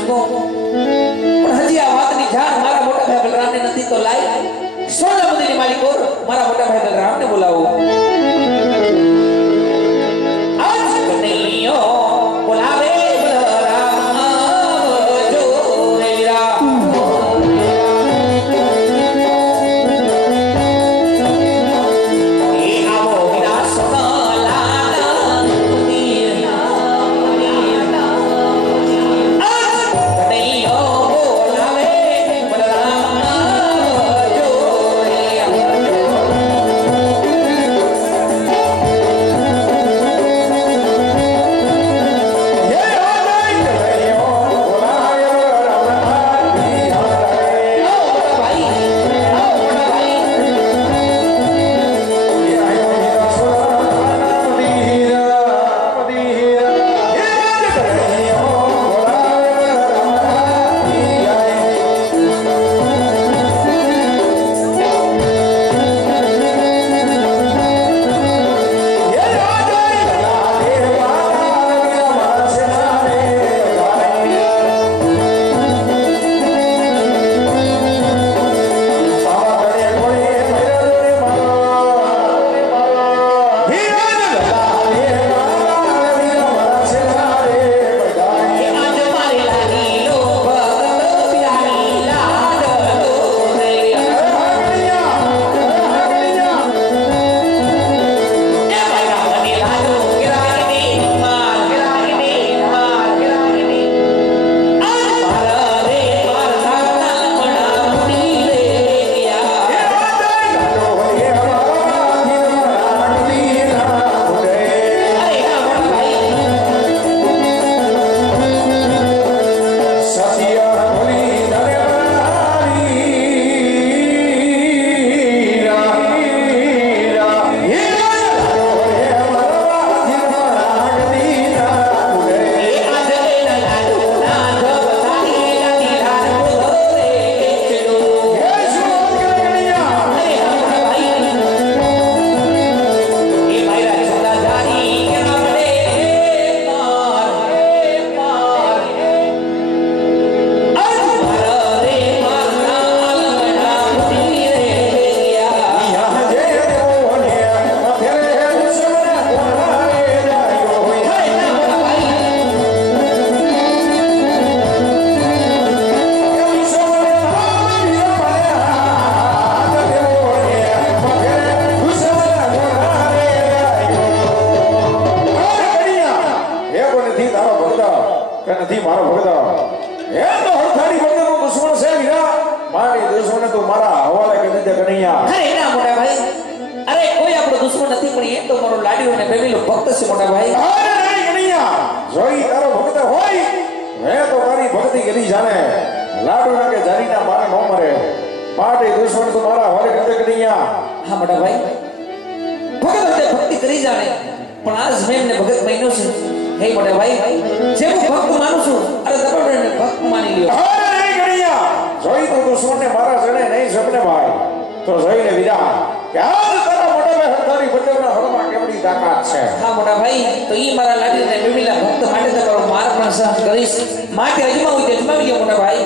છું નથી મારો ભગત. એ તો હરખાડી ભગત નો દુશ્મન છે વીરા મારી દુશ્મન તો મારા હવાલે કરી દે કનૈયા. અરે ના મોટા ભાઈ. અરે કોઈ આપણો દુશ્મન નથી પણ એ તો મારો લાડ્યો અને બેબીલો ભક્ત છે મોટા ભાઈ. અરે નહીં કનૈયા જોઈ તારો ભગત હોય હે તો તારી ભક્તિ કરી જાણે. લાડુ ના કે જારીના મારા નો મરે. માટે દુશ્મન તો મારા હવાલે કરી દે કનૈયા. હા મોટા ભાઈ. ભગત ભક્તિ કરી જાણે પણ આજ મેં ભગત મહિનો છે. હે મોટા ભાઈ જે હું ભક્ત માનું છું અરે દબાણ ભક્ત માની લ્યો. અરે નહીં કનૈયા જોઈ તું દુશ્મનને મારા જણે નહીં સપને ભાઈ. તો જોઈને વિરા કે આજ તારા મોટા ભાઈ હરતારી ભજવના હળમાં કેવડી તાકાત છે? હા મોટા ભાઈ તો ઈ મારા લાડી ને બેબીલા ભક્ત માટે તમારો માર પણ સહન કરીશ. માટે અજમાવું તે અજમાવી મોટા ભાઈ.